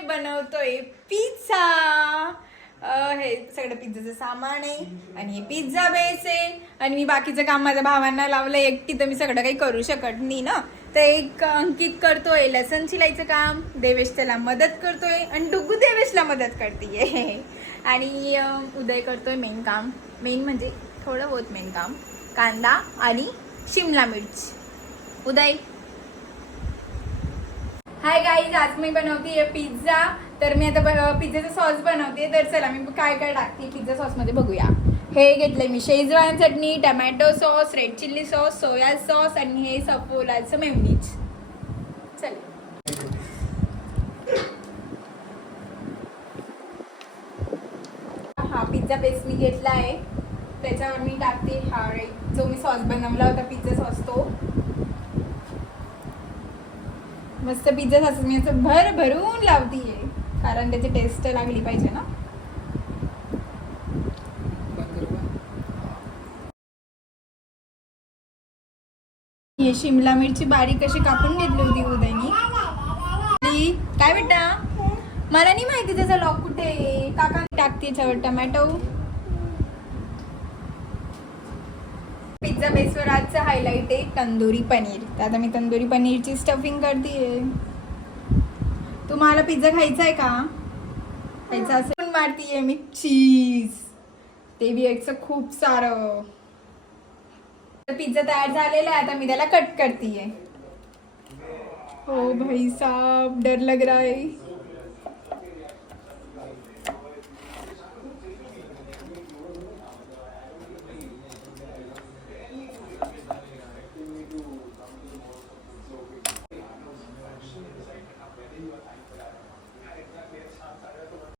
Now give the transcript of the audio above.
मी बनवतोय पिझ्झा। हे सगळं पिझ्झाचं सामान आहे आणि हे पिझ्झा बेस आहे आणि मी बाकीचं काम माझ्या भावांना लावलंय, एकटी तर मी सगळं काही करू शकत नाही ना। तर एक अंकित करतोय लसण शिलायचं काम, देवेश त्याला मदत करतोय आणि डुगू देवेशला मदत करतीये आणि उदय करतोय मेन काम, मेन म्हणजे थोडं बहुत मेन काम, कांदा आणि शिमला मिर्च। उदय हाय गाईज, आज मी बनवते पिझ्झा। तर मी आता पिझ्झाचा सॉस बनवते, तर चला मी काय काय टाकते पिझ्झा सॉस मध्ये बघूया। हे घेतलंय मी शेजवान चटणी, tomato sauce, red chilli sauce, soya sauce आणि हे सफोलाचं मेयोनीज। चल हा पिझ्झा बेस मी घेतला आहे, त्याच्यावर मी टाकते हा जो मी सॉस बनवला होता पिझ्झा सॉस, तो मस्त पिझ्झा सॉस मी असं भरून लावतीये, कारण त्याची टेस्ट लागली पाहिजे ना। हे शिमला मिरची बारीक अशी कापून घेतली होती उदयनी। काय बेटा, मला नाही माहिती त्याचा लॉक कुठे आहे। काका टाकते याच्यावर टमॅटो। पिझ्झा बेसवर आजचं हायलाइट आहे तंदुरी पनीर। तर आता मी तंदुरी पनीरची स्टफिंग करतेय। तुम्हाला पिझ्झा खायचा आहे का? खायचा असेल मारतीये मी चीज, ते बी यायचं खूप सारं। पिझ्झा तयार झालेला आहे, आता मी त्याला कट करतीये। ओ भाई साहब, डर लग रहा है।